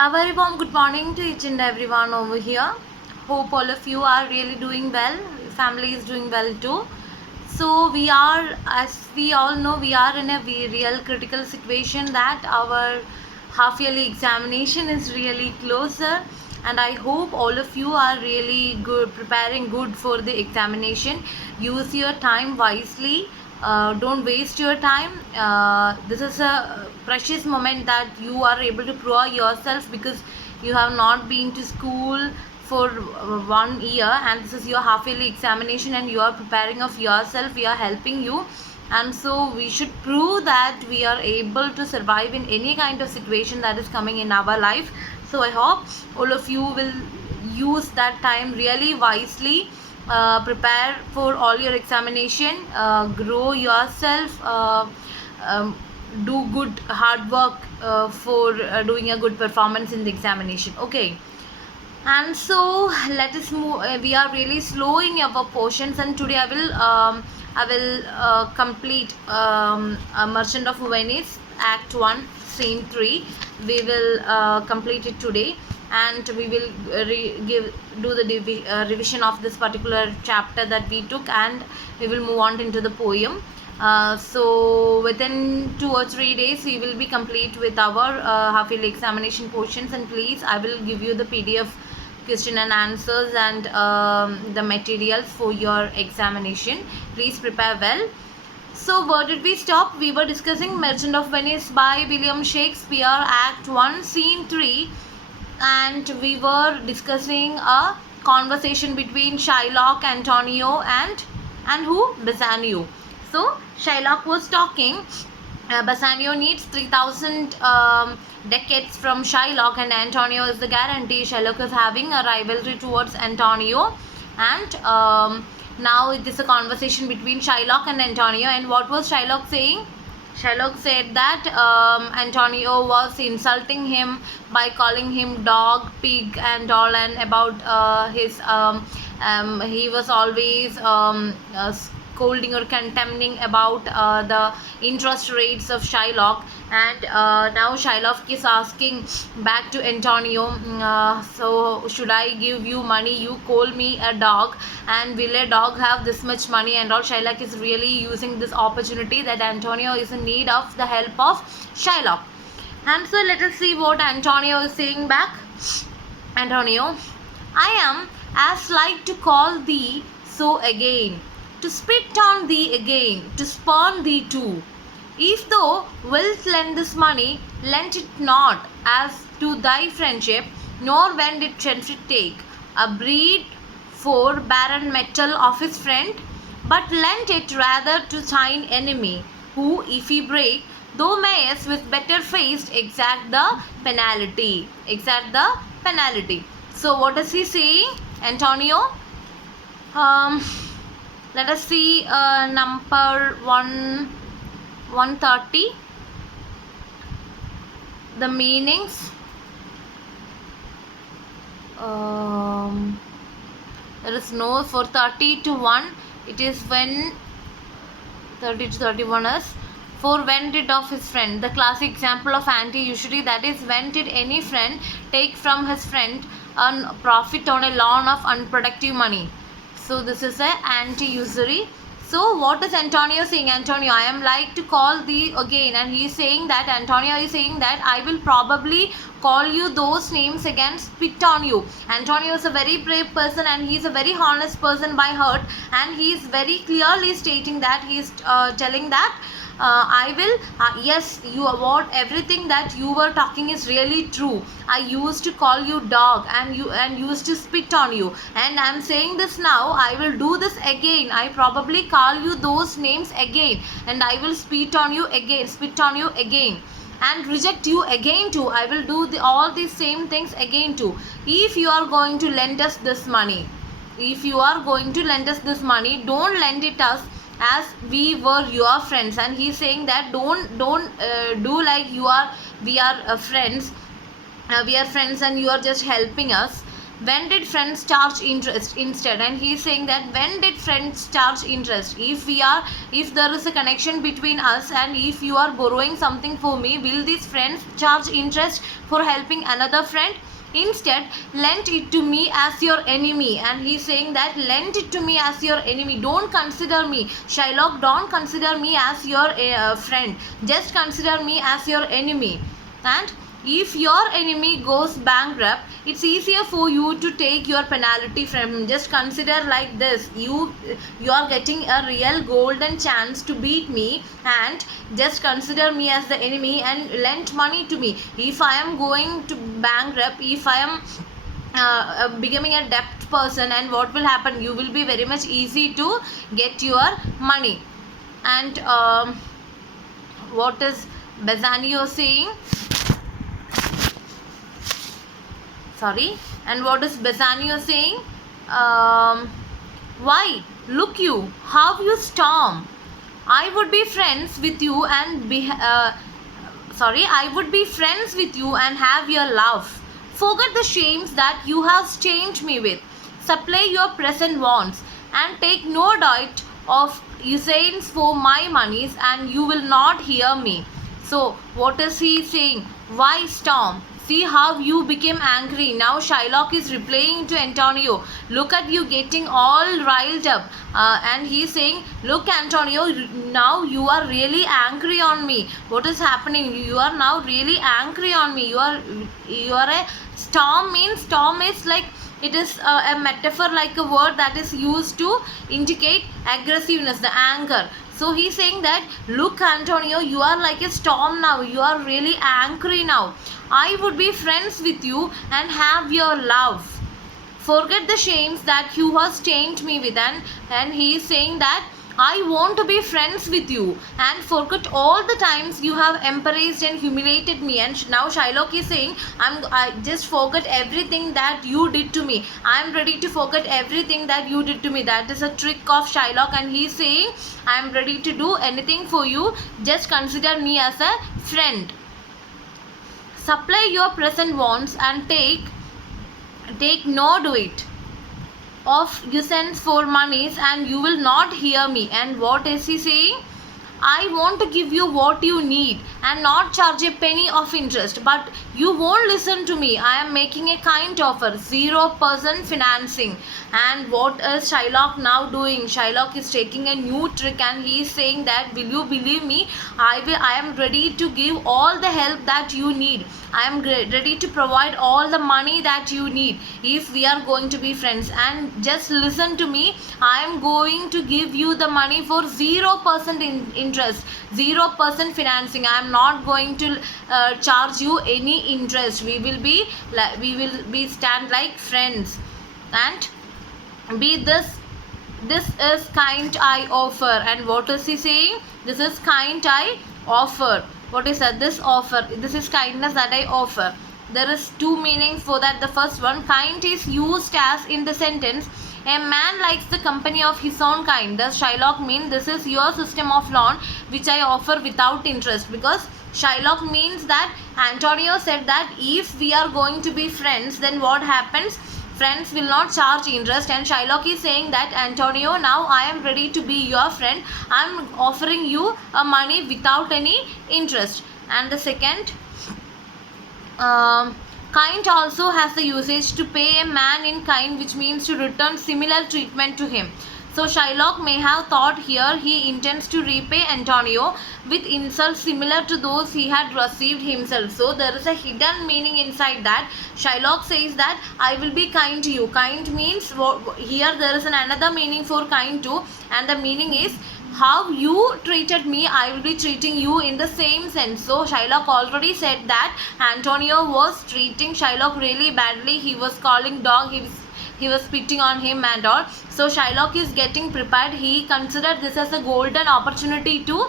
A very warm good morning to each and everyone over here. Hope all of you are really doing well. Family is doing well too. So we are, as we all know, we are in a real critical situation that our half yearly examination is really closer, and I hope all of you are really good, preparing good for the examination. Use your time wisely. Don't waste your time. This is a precious moment that you are able to prove yourself, because you have not been to school for 1 year, and this is your half yearly examination, and you are preparing of yourself, we are helping you, and so we should prove that we are able to survive in any kind of situation that is coming in our life. So I hope all of you will use that time really wisely. Prepare for all your examination, grow yourself, um, do good hard work for doing a good performance in the examination. Okay, and so let us move. We are really slow in our portions, and today I will complete a Merchant of Venice Act 1 Scene 3. We will complete it today, and we will do the revision of this particular chapter that we took, and we will move on into the poem. So within 2 or 3 days we will be complete with our half yearly examination portions, and please, I will give you the PDF question and answers and the materials for your examination. Please prepare well. So where did we stop? We were discussing Merchant of Venice by William Shakespeare, Act 1 Scene 3, and we were discussing a conversation between Shylock, Antonio, and who? Bassanio. So Shylock was talking. Bassanio needs 3,000 decades from Shylock, and Antonio is the guarantee. Shylock is having a rivalry towards Antonio, and now it is a conversation between Shylock and Antonio. And what was Shylock saying? Shylock said that Antonio was insulting him by calling him dog, pig, and all, and about his he was always scolding or condemning about the interest rates of Shylock, and now Shylock is asking back to Antonio, so should I give you money? You call me a dog, and will a dog have this much money? And all, Shylock is really using this opportunity that Antonio is in need of the help of Shylock. And so let us see what Antonio is saying back. Antonio, I am as like to call thee so again, to spit on thee again, to spurn thee too. If thou wilt lend this money, lend it not as to thy friendship, nor when it friendship take a breed for barren metal of his friend, but lend it rather to thine enemy, who, if he break, thou mayest with better face exact the penalty. Exact the penalty. So what is he saying, Antonio? Let us see number 130. The meanings. There is no, for 30 to 1 it is when 30 to 31 is for when did of his friend. The classic example of anti-usury, that is, when did any friend take from his friend a profit on a loan of unproductive money. So this is a anti-usury. So what is Antonio saying? Antonio, I am like to call thee again, and he is saying that Antonio is saying that I will probably call you those names again, spit on you. Antonio is a very brave person, and he is a very honest person by heart, and he is very clearly stating that he is telling that I will yes, you what everything that you were talking is really true. I used to call you dog, and used to spit on you, and I am saying this now. I will do this again. I probably call you those names again, and I will spit on you again, and reject you again too. I will do all these same things again too. If you are going to lend us this money, don't lend it us as we were your friends. And he's saying that don't do like we are friends, and you are just helping us. when did friends charge interest instead? And he is saying that when did friends charge interest? If there is a connection between us, and if you are borrowing something for me, will these friends charge interest for helping another friend? Instead, lend it to me as your enemy. And he's saying that lend it to me as your enemy. Don't consider me, Shylock, don't consider me as your friend. Just consider me as your enemy. And if your enemy goes bankrupt, it's easier for you to take your penalty from him. Just consider like this: you are getting a real golden chance to beat me, and just consider me as the enemy and lend money to me. If I am going to bankrupt, if I am becoming a debt person, and what will happen? You will be very much easy to get your money. And what is Bassanio saying? Sorry. And what is Bassanio saying? Why, look you, how you storm. I would be friends with you and I would be friends with you and have your love. Forget the shames that you have stained me with. Supply your present wants, and take no diet of usains for my monies, and you will not hear me. So, what is he saying? Why storm? See how you became angry. Now Shylock is replying to Antonio. Look at you getting all riled up. And he's saying, look Antonio, now you are really angry on me. What is happening? You are now really angry on me. You are a storm. Means storm is like, it is a metaphor, like a word that is used to indicate aggressiveness, the anger. So he's saying that, look Antonio, you are like a storm now. You are really angry now. I would be friends with you and have your love. Forget the shames that you have stained me with. And he is saying that I want to be friends with you, and forget all the times you have embarrassed and humiliated me. And now Shylock is saying, I just forget everything that you did to me. I am ready to forget everything that you did to me. That is a trick of Shylock, and he is saying, I am ready to do anything for you. Just consider me as a friend. Supply your present wants, and take no duit of usance for monies, and you will not hear me. And what is he saying? I want to give you what you need and not charge a penny of interest, but you won't listen to me. I am making a kind offer, 0% financing. And what is Shylock now doing? Shylock is taking a new trick, and he is saying that, will you believe me? I am ready to give all the help that you need. I am ready to provide all the money that you need if we are going to be friends. And just listen to me. I am going to give you the money for 0% interest, 0% financing. I am not going to charge you any interest. We will be stand like friends. And be this is kind I offer. And what is he saying? This is kind I offer. What is that? This offer, this is kindness that I offer. There is two meanings for that. The first one, kind is used as in the sentence, a man likes the company of his own kind. Does Shylock mean this is your system of loan which I offer without interest? Because Shylock means that Antonio said that if we are going to be friends, then what happens? Friends will not charge interest. And Shylock is saying that, Antonio, now I am ready to be your friend. I am offering you money without any interest. And the second, kind also has the usage to pay a man in kind, which means to return similar treatment to him. So Shylock may have thought here he intends to repay Antonio with insults similar to those he had received himself. So there is a hidden meaning inside that. Shylock says that I will be kind to you. Kind means, here there is another meaning for kind too, and the meaning is, how you treated me, I will be treating you in the same sense. So Shylock already said that Antonio was treating Shylock really badly. He was calling dog, he was spitting on him and all. So Shylock is getting prepared. He considered this as a golden opportunity to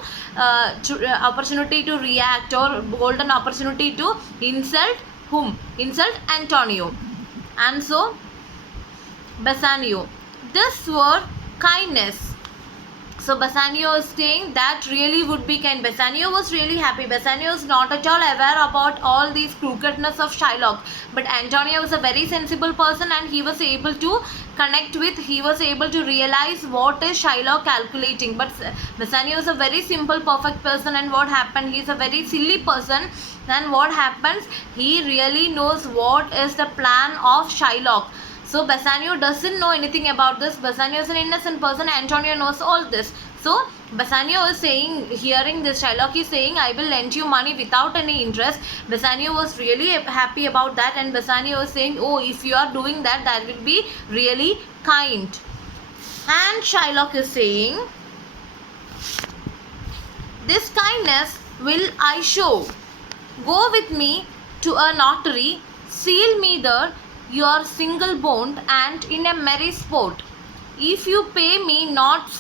react, or golden opportunity to insult whom? Insult Antonio. And so Bassanio, this word kindness So Bassanio is saying that really would be kind. Bassanio was really happy. Bassanio is not at all aware about all these crookedness of Shylock. But Antonio was a very sensible person, and he was able to connect with, he was able to realize what is Shylock calculating. But Bassanio is a very simple, perfect person, and what happened? He is a very silly person. Then what happens? He really knows what is the plan of Shylock. So Bassanio doesn't know anything about this. Bassanio is an innocent person. Antonio knows all this. So Bassanio is saying, hearing this, Shylock is saying, I will lend you money without any interest. Bassanio was really happy about that, and Bassanio is saying, oh, if you are doing that, that will be really kind. And Shylock is saying, this kindness will I show. Go with me to a notary, seal me there your single bond, and in a merry sport. If you pay me not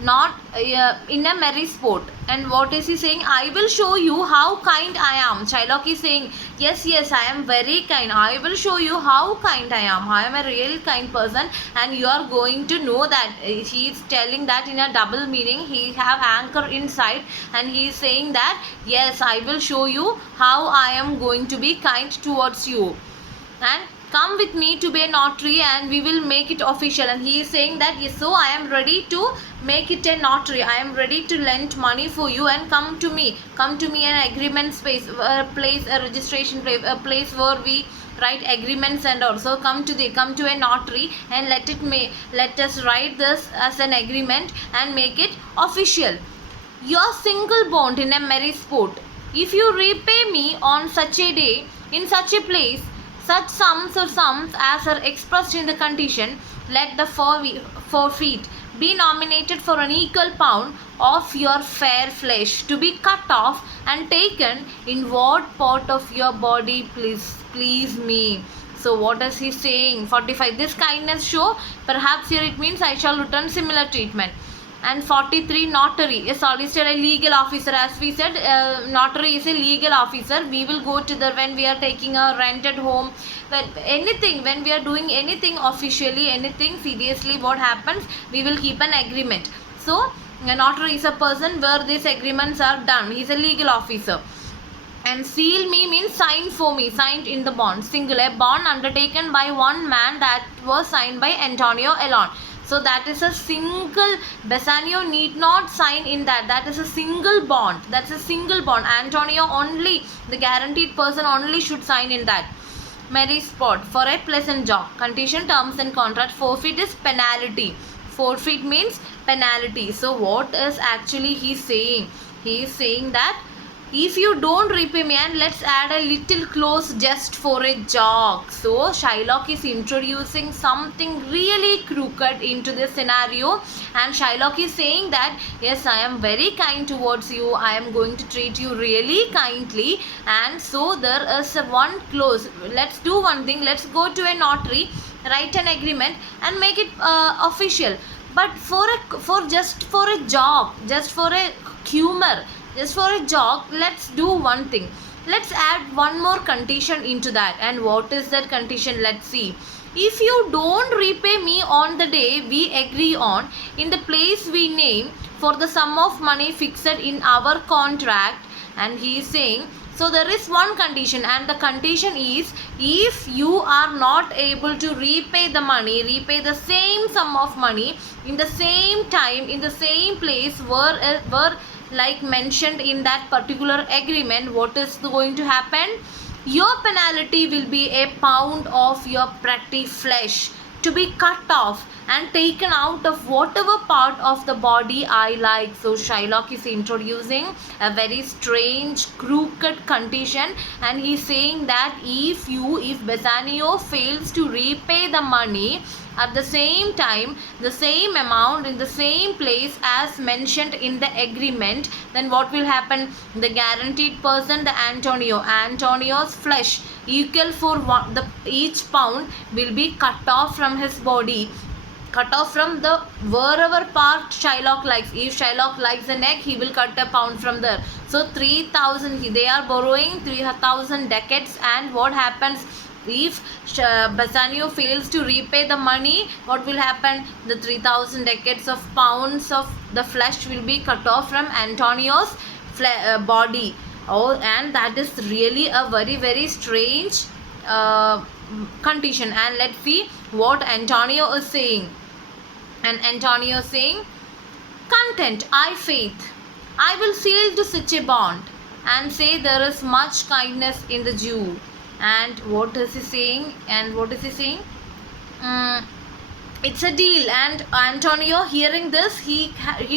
in a merry sport. And what is he saying? I will show you how kind I am. Shylock is saying, yes, I am very kind. I will show you how kind I am. I am a real kind person, and you are going to know that. He is telling that in a double meaning. He have anchor inside, and he is saying that, yes, I will show you how I am going to be kind towards you. And come with me to be a notary, and we will make it official. And he is saying that, yes, so I am ready to make it a notary. I am ready to lend money for you, and come to me an agreement space, a place, a registration place, a place where we write agreements. And also come to a notary, and let us write this as an agreement and make it official. Your single bond in a merry sport. If you repay me on such a day, in such a place, such sums as are expressed in the condition, let the forfeit be nominated for an equal pound of your fair flesh, to be cut off and taken in what part of your body please me. So what is he saying? 45. This kindness show, perhaps here it means I shall return similar treatment. And 43, notary, a solicitor, a legal officer. As we said, notary is a legal officer. We will go to the, when we are taking a rented home, when we are doing anything officially, anything seriously, what happens? We will keep an agreement. So a notary is a person where these agreements are done. He is a legal officer. And seal me means sign for me, signed in the bond. Single, a bond undertaken by one man that was signed by Antonio alone. So that is a single, Bassanio need not sign in that. That is a single bond. That's a single bond. Antonio only, the guaranteed person only should sign in that. Merry sport, for a pleasant job. Condition, terms and contract. Forfeit is penalty. Forfeit means penalty. So what is actually he saying? He is saying that if you don't repay me, and let's add a little clause just for a joke. So Shylock is introducing something really crooked into this scenario, and Shylock is saying that, yes, I am very kind towards you, I am going to treat you really kindly. And so there is one clause. Let's do one thing. Let's go to a notary, write an agreement, and make it official. But just for a joke, just for a humor, just for a joke, let's do one thing. Let's add one more condition into that. And what is that condition? Let's see. If you don't repay me on the day we agree on, in the place we name, for the sum of money fixed in our contract. And he is saying, so there is one condition, and the condition is, if you are not able to repay the money, repay the same sum of money in the same time, in the same place where like mentioned in that particular agreement, what is going to happen? Your penalty will be a pound of your pretty flesh, to be cut off and taken out of whatever part of the body I like. So Shylock is introducing a very strange, crooked condition, and he is saying that if Bassanio fails to repay the money at the same time, the same amount, in the same place as mentioned in the agreement, then what will happen? The guaranteed person, the Antonio's flesh equal for each pound will be cut off from his body, cut off from the wherever part Shylock likes. If Shylock likes the neck, he will cut a pound from there. So 3,000, they are borrowing 3,000 ducats. And what happens? If Bassanio fails to repay the money, what will happen? The 3,000 ducats of pounds of the flesh will be cut off from Antonio's body. Oh, and that is really a very very strange condition. And let's see what Antonio is saying. And Antonio is saying, content, I faith, I will seal to such a bond, and say there is much kindness in the Jew. And what is he saying? And what is he saying? It's a deal. And Antonio hearing this, he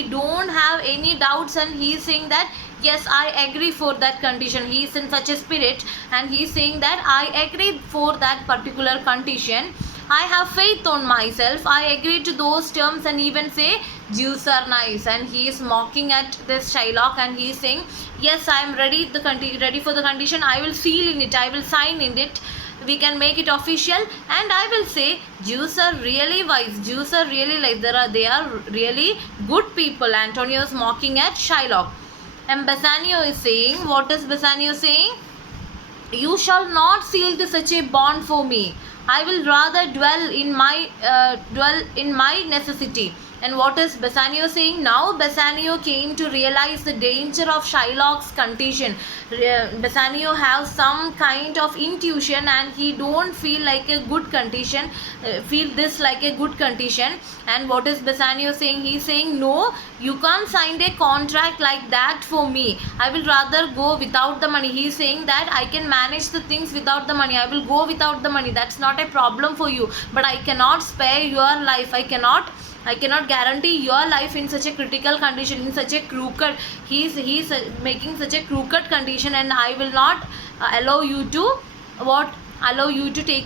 don't have any doubts, and he is saying that yes, I agree for that condition. He is in such a spirit, and he is saying that I agree for that particular condition. I have faith on myself. I agree to those terms, and even say Jews are nice. And he is mocking at this Shylock, and he is saying, yes, I am ready for the condition. I will seal in it. I will sign in it. We can make it official, and I will say Jews are really wise. Jews are really like they are really good people. Antonio is mocking at Shylock. And Bassanio is saying, what is Bassanio saying? You shall not seal to such a bond for me. I will rather dwell in my necessity. And what is Bassanio saying? Now Bassanio came to realize the danger of Shylock's condition. Bassanio has some kind of intuition, and he don't feel like a good condition, feel this like a good condition. And what is Bassanio saying? He is saying, no, you can't sign a contract like that for me. I will rather go without the money. He is saying that I can manage the things without the money. I will go without the money. That's not a problem for you. But I cannot spare your life. I cannot guarantee your life in such a critical condition, in such a crooked, he's making such a crooked condition, and I will not allow you to take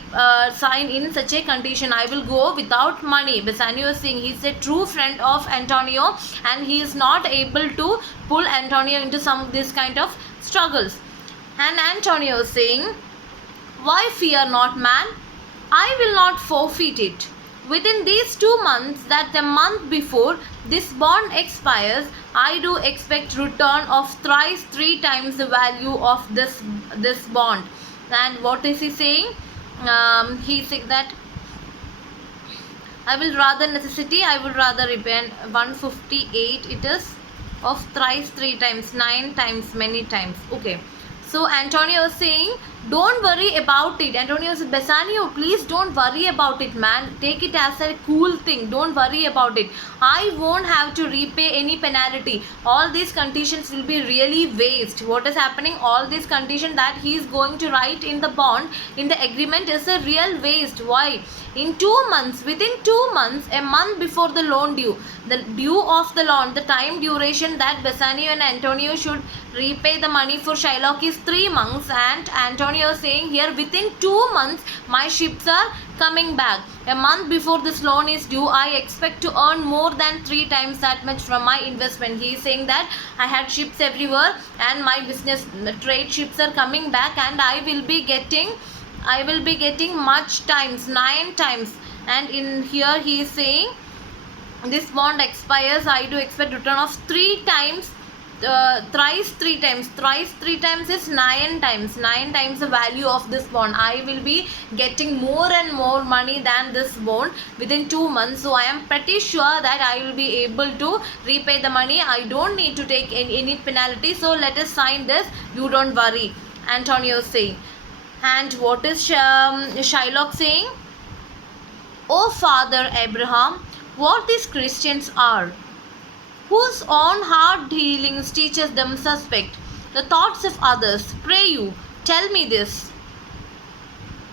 sign in such a condition. I will go without money. Bassanio is saying he's a true friend of Antonio, and he is not able to pull Antonio into some this kind of struggles. And Antonio is saying, why fear not, man? I will not forfeit it. Within these 2 months, that the month before this bond expires, I do expect return of thrice 3 times the value of this bond. And what is he saying? He said that I will rather necessity, I will rather repent. 158 it is, of thrice 3 times, 9 times, many times. Okay. So Antonio is saying, don't worry about it. Antonio says, Bassanio, please don't worry about it, man. Take it as a cool thing. Don't worry about it. I won't have to repay any penalty. All these conditions will be really waste. What is happening? All these conditions that he is going to write in the bond, in the agreement, is a real waste. Why? In 2 months, within 2 months, a month before the loan due, the due of the loan, the time duration that Bassanio and Antonio should repay the money for Shylock is 3 months. And Antonio is saying here, within 2 months my ships are coming back. A month before this loan is due, I expect to earn more than 3 times that much from my investment. He is saying that I had ships everywhere, and my business trade ships are coming back, and I will be getting much times, 9 times. And in here he is saying, this bond expires, I do expect return of 3 times, thrice 3 times. Thrice 3 times is 9 times. 9 times the value of this bond. I will be getting more and more money than this bond within 2 months. So I am pretty sure that I will be able to repay the money. I don't need to take any penalty. So let us sign this. You don't worry. Antonio is saying. And what is Shylock saying? Oh, Father Abraham, what these Christians are, whose own hard dealings teaches them suspect the thoughts of others. Pray you, tell me this.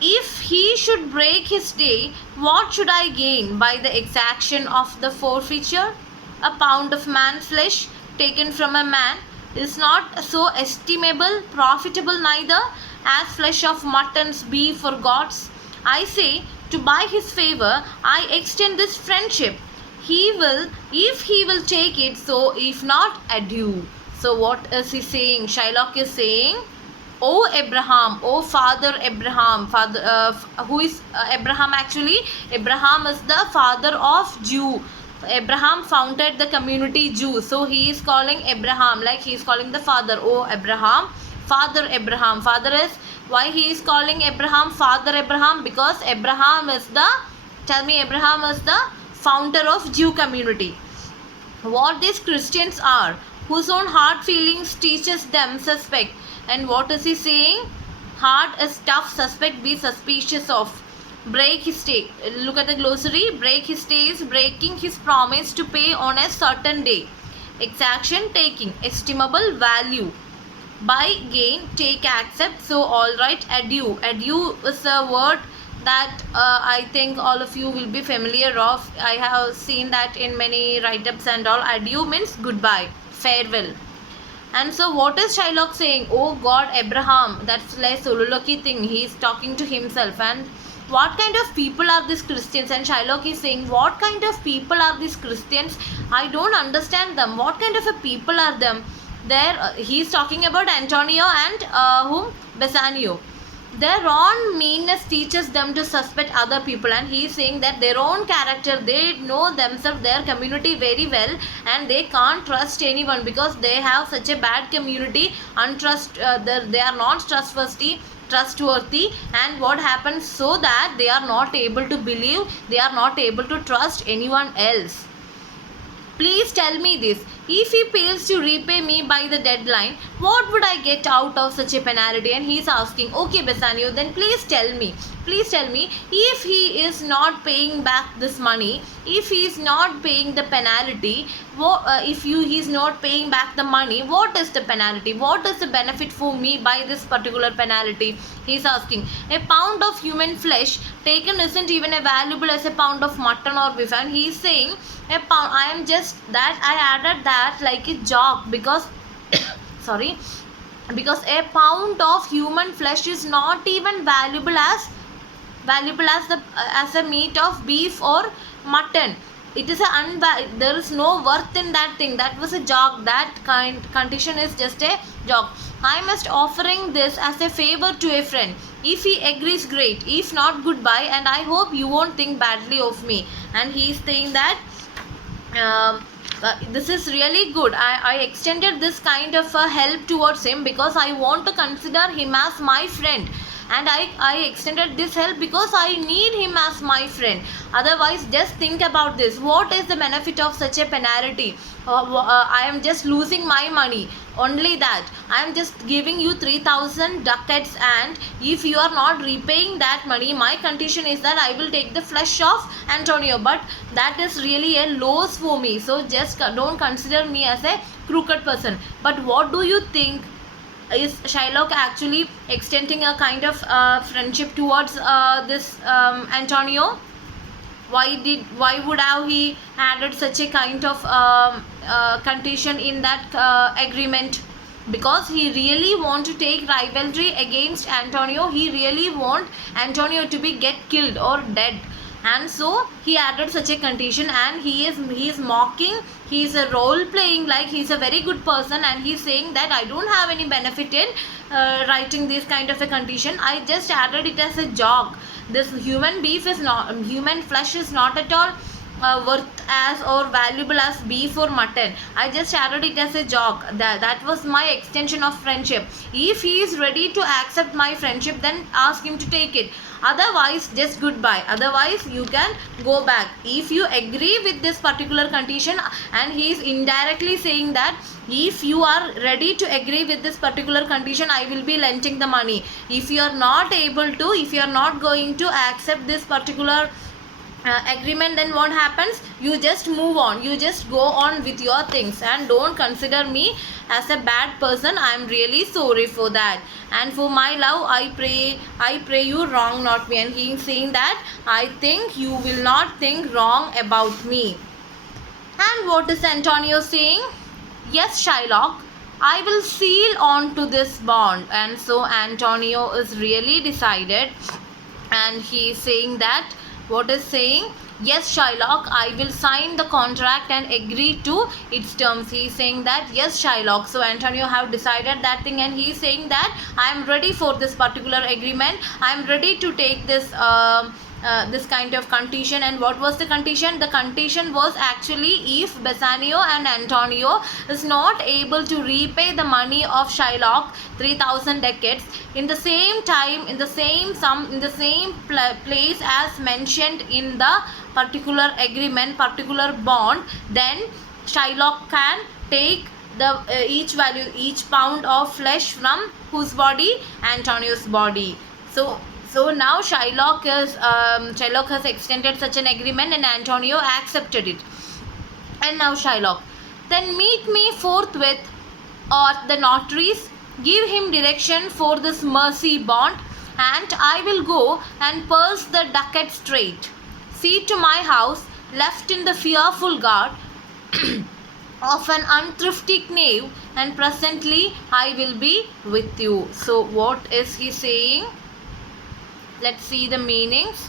If he should break his day, what should I gain by the exaction of the forfeiture? A pound of man's flesh taken from a man is not so estimable, profitable neither, as flesh of muttons be for gods. I say, to buy his favor, I extend this friendship. He will, if he will take it, so if not, adieu. So what is he saying? Shylock is saying, O Abraham, O Father Abraham. Who is Abraham actually? Abraham is the father of Jew. Abraham founded the community Jew. So he is calling Abraham, like he is calling the father. O Abraham, Father Abraham. Father is, why he is calling Abraham Father Abraham? Because Abraham is the, tell me, Abraham is the founder of Jew community. what these Christians are, whose own heart feelings teaches them suspect. And what is he saying? Heart is tough, suspect, be suspicious of. Break his stay. Look at the glossary. Break his stays, breaking his promise to pay on a certain day. Exaction, taking, estimable value. Buy, gain, take, accept. So all right, adieu. Adieu is a word that I think all of you will be familiar of. I have seen that in many write-ups and all. Adieu means goodbye, farewell. And so what is Shylock saying? Oh God, Abraham. That's like soliloquy thing. He is talking to himself. And what kind of people are these Christians? And Shylock is saying, what kind of people are these Christians? I don't understand them. What kind of a people are them? There, he is talking about Antonio and whom? Bassanio. Their own meanness teaches them to suspect other people, and he is saying that their own character, they know themselves, their community very well, and they can't trust anyone because they have such a bad community. They are not trustworthy, and what happens, so that they are not able to believe, they are not able to trust anyone else. Please tell me this. If he fails to repay me by the deadline, what would I get out of such a penalty? And he is asking, okay, Bassanio, then please tell me, if he is not paying back this money, if he is not paying the penalty, he is not paying back the money, what is the penalty? What is the benefit for me by this particular penalty? He is asking. A pound of human flesh taken isn't even as valuable as a pound of mutton or beef. And he is saying, a pound, I am just that I added that like a joke because sorry, because a pound of human flesh is not even valuable as a meat of beef or mutton. It is there is no worth in that thing. That was a joke. That condition is just a joke. I must offering this as a favor to a friend. If he agrees, great. If not, goodbye. And I hope you won't think badly of me. And he is saying that this is really good. I extended this kind of help towards him because I want to consider him as my friend, and I extended this help because I need him as my friend. Otherwise, just think about this. What is the benefit of such a penalty? I am just losing my money. Only that. I am just giving you 3,000 ducats, and if you are not repaying that money, my condition is that I will take the flesh of Antonio. But that is really a loss for me. So just don't consider me as a crooked person. But what do you think? Is Shylock actually extending a kind of friendship towards this Antonio? Why would have he added such a kind of condition in that agreement? Because he really want to take rivalry against Antonio. He really want Antonio to be get killed or dead, and so he added such a condition. And he is mocking, he is a role playing like he is a very good person, and he is saying that I don't have any benefit in writing this kind of a condition. I just added it as a joke. This human flesh is not at all worth as or valuable as beef or mutton. I just added it as a joke. That was my extension of friendship. If he is ready to accept my friendship, then ask him to take it. Otherwise, just goodbye. Otherwise, you can go back. If you agree with this particular condition, and he is indirectly saying that if you are ready to agree with this particular condition, I will be lending the money. If you are not able to, if you are not going to accept this particular agreement, then what happens? You just move on, you just go on with your things, and don't consider me as a bad person. I am really sorry for that, and for my love I pray you wrong not me. And he is saying that I think you will not think wrong about me. And what is Antonio saying? Yes, Shylock, I will seal on to this bond. And so Antonio is really decided, and he is saying that, what is saying? Yes, Shylock, I will sign the contract and agree to its terms. He is saying that, yes, Shylock. So Antonio have decided that thing, and he is saying that I am ready for this particular agreement. I am ready to take this this kind of condition. And what was the condition? The condition was actually, if Bassanio and Antonio is not able to repay the money of Shylock, 3,000 ducats, in the same time, in the same sum, in the same place as mentioned in the particular agreement, particular bond, then Shylock can take the each pound of flesh from whose body? Antonio's body. So now Shylock has extended such an agreement, and Antonio accepted it. And now Shylock, then meet me forthwith at the notary's, give him direction for this mercy bond, and I will go and purse the ducat straight. See to my house, left in the fearful guard of an unthrifty knave, and presently I will be with you. So what is he saying? Let's see the meanings.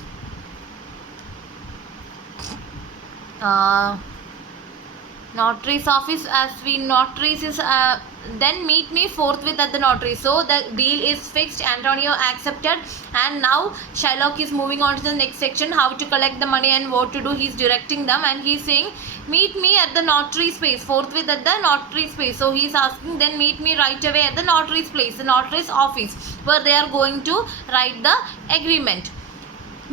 Notary's office, as we notaries is then meet me forthwith at the notary. So the deal is fixed, Antonio accepted, and now Shylock is moving on to the next section, how to collect the money and what to do. He's directing them, and he's saying meet me at the notary's place, forthwith at the notary's place. So he's asking, then meet me right away at the notary's place, the notary's office, where they are going to write the agreement.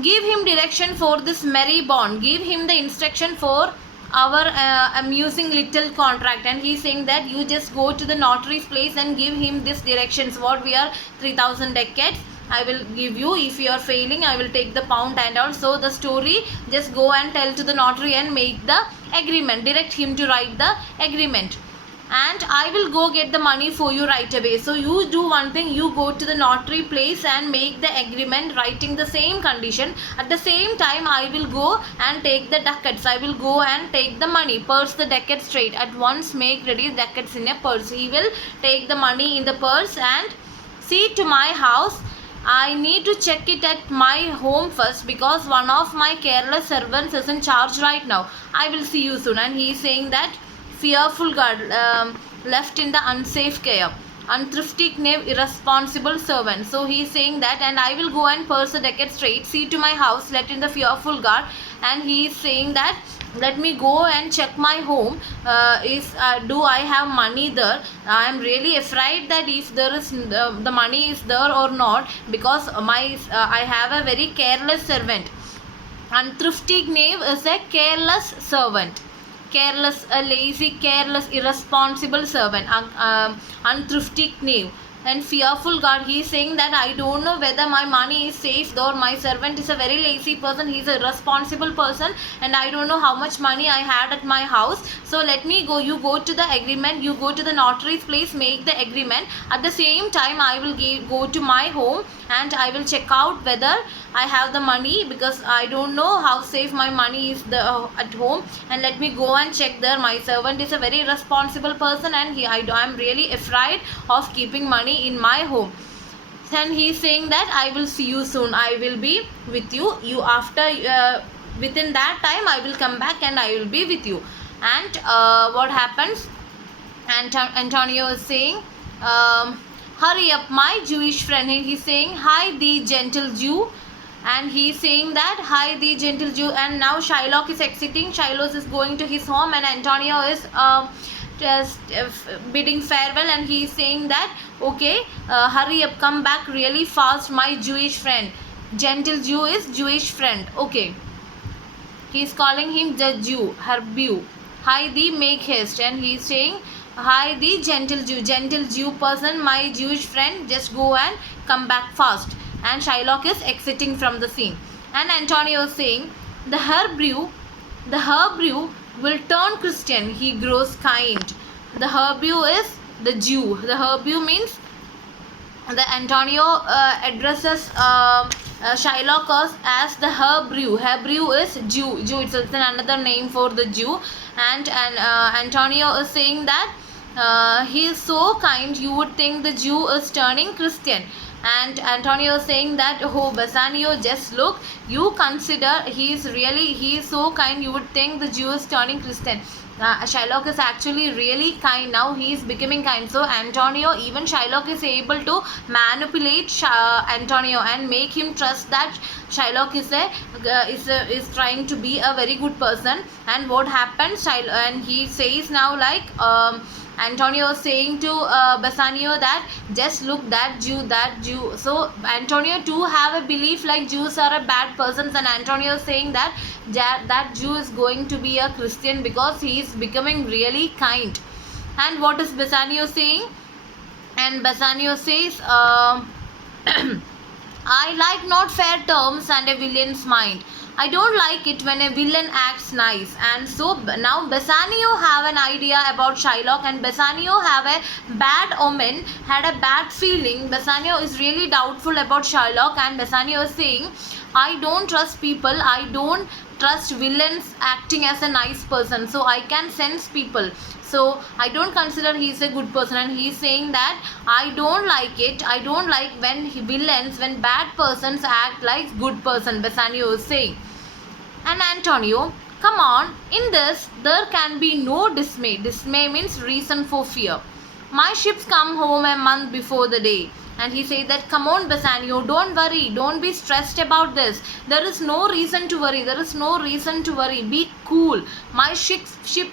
Give him direction for this merry bond, give him the instruction for our amusing little contract. And he's saying that you just go to the notary's place and give him this directions, what we are 3000 ducats I will give you. If you are failing, I will take the pound and all. So the story, just go and tell to the notary and make the agreement, direct him to write the agreement, and I will go get the money for you right away. So you do one thing, you go to the notary place and make the agreement, writing the same condition. At the same time, I will go and take the ducats, I will go and take the money, purse the ducats straight. At once make ready ducats in a purse. He will take the money in the purse and see to my house. I need to check it at my home first, because one of my careless servants is in charge right now. I will see you soon. And he is saying that fearful guard, left in the unsafe care, unthrifty knave, irresponsible servant. So he is saying that, and I will go and purse the ducat straight, see to my house, let in the fearful guard. And he is saying that, let me go and check my home, do I have money there. I am really afraid that if there is the money is there or not, because I have a very careless servant. Unthrifty knave is a careless servant, careless, a lazy, careless, irresponsible servant, unthrifty knave. And fearful guard, he is saying that I don't know whether my money is safe, or my servant is a very lazy person, he is a irresponsible person, and I don't know how much money I had at my house. So let me go, you go to the agreement, you go to the notary's place, make the agreement. At the same time, I will go to my home and I will check out whether I have the money, because I don't know how safe my money is at home. And let me go and check there. My servant is a very responsible person, and I am really afraid of keeping money in my home. Then he is saying that I will see you soon, I will be with you. You after within that time I will come back and I will be with you. And what happens? Antonio is saying, hurry up, my Jewish friend. He is saying, hi, the gentle Jew. And he is saying that, hi, the gentle Jew. And now Shylock is exiting. Shylock is going to his home, and Antonio is just bidding farewell. And he is saying that, okay, hurry up, come back really fast, my Jewish friend. Gentle Jew is Jewish friend. Okay, he is calling him the Jew, Herbew. Hi, the make haste. And he is saying, hi, the gentle Jew person, my Jewish friend, just go and come back fast. And Shylock is exiting from the scene. And Antonio is saying, the Herbew will turn Christian, he grows kind. The Herbew is the Jew. The Herbew means, the Antonio addresses Shylock as the Herbew. Herbew is Jew. It's another name for the Jew. And Antonio is saying that he is so kind, you would think the Jew is turning Christian. And Antonio is saying that, oh Bassanio, just look, you consider, he is so kind, you would think the Jew is turning Christian. Shylock is actually really kind now, he is becoming kind. So Antonio, even Shylock is able to manipulate Antonio and make him trust that Shylock is trying to be a very good person. And what happens, and he says now like, Antonio was saying to Bassanio that just look that Jew. So Antonio too have a belief like Jews are a bad persons, and Antonio is saying that that Jew is going to be a Christian because he is becoming really kind. And what is Bassanio saying? And Bassanio says, I like not fair terms and a villain's mind. I don't like it when a villain acts nice. And so now Bassanio have an idea about Shylock, and Bassanio have a bad omen, had a bad feeling. Bassanio is really doubtful about Shylock, and Bassanio is saying, I don't trust people, I don't trust villains acting as a nice person, so I can sense people, so I don't consider he's a good person. And he's saying that I don't like it, I don't like when when bad persons act like good person, Bassanio is saying. And Antonio, come on, in this there can be no dismay. Dismay means reason for fear. My ships come home a month before the day. And he said that, come on Bassanio, don't worry, don't be stressed about this. There is no reason to worry, there is no reason to worry. Be cool. My ship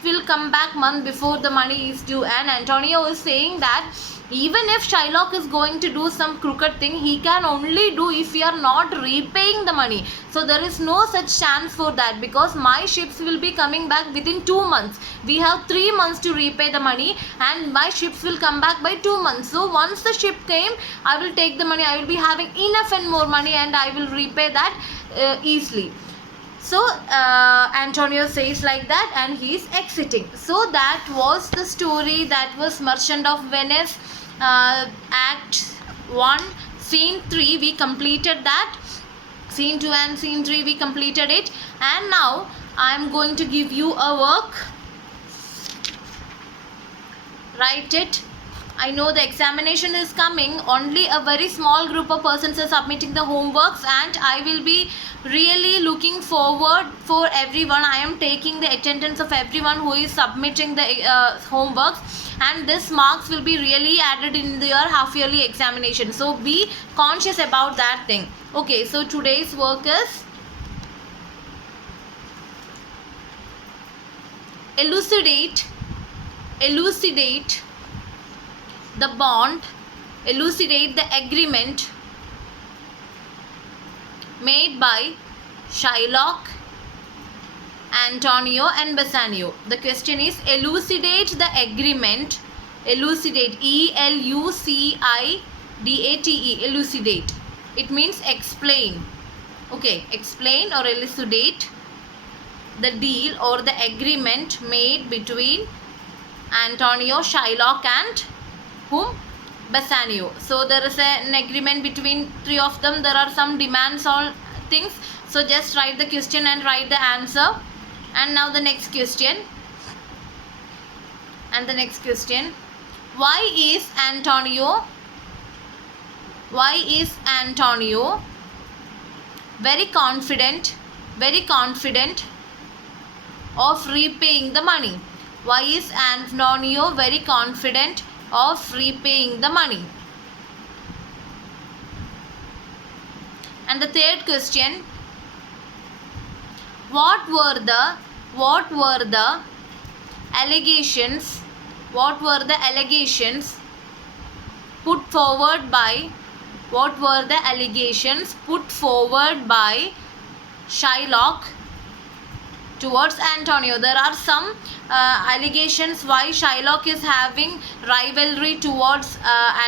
will come back month before the money is due. And Antonio is saying that even if Shylock is going to do some crooked thing, he can only do if we are not repaying the money. So there is no such chance for that, because my ships will be coming back within 2 months. We have 3 months to repay the money, and my ships will come back by 2 months. So once the ship came, I will take the money. I will be having enough and more money, and I will repay that easily. So Antonio says like that, and he is exiting. So that was the story. That was Merchant of Venice, Act 1, Scene 3. We completed that. Scene 2 and Scene 3 we completed it. And now I am going to give you a work. Write it. I know the examination is coming. Only a very small group of persons are submitting the homeworks, and I will be really looking forward for everyone. I am taking the attendance of everyone who is submitting the homeworks, and this marks will be really added in your half yearly examination. So be conscious about that thing. Okay, so today's work is elucidate the bond, elucidate the agreement made by Shylock, Antonio and Bassanio. The question is elucidate the agreement. Elucidate, E-L-U-C-I-D-A-T-E, elucidate. It means explain. Okay, explain or elucidate the deal or the agreement made between Antonio, Shylock and whom? Bassanio. So there is an agreement between three of them. There are some demands or things. So just write the question and write the answer. And now the next question. Why is Antonio very confident of repaying the money? Why is Antonio very confident of repaying the money? And the third question, what were the allegations put forward by Shylock towards Antonio? There are some allegations why Shylock is having rivalry towards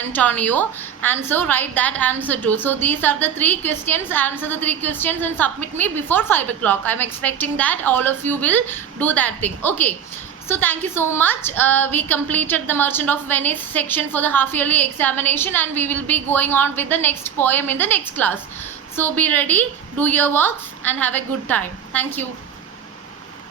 Antonio, and so write that answer too. So these are the 3 questions. Answer the 3 questions and submit me before 5 o'clock. I am expecting that all of you will do that thing. Okay. So thank you so much. We completed the Merchant of Venice section for the half yearly examination, and we will be going on with the next poem in the next class. So be ready, do your works and have a good time. Thank you.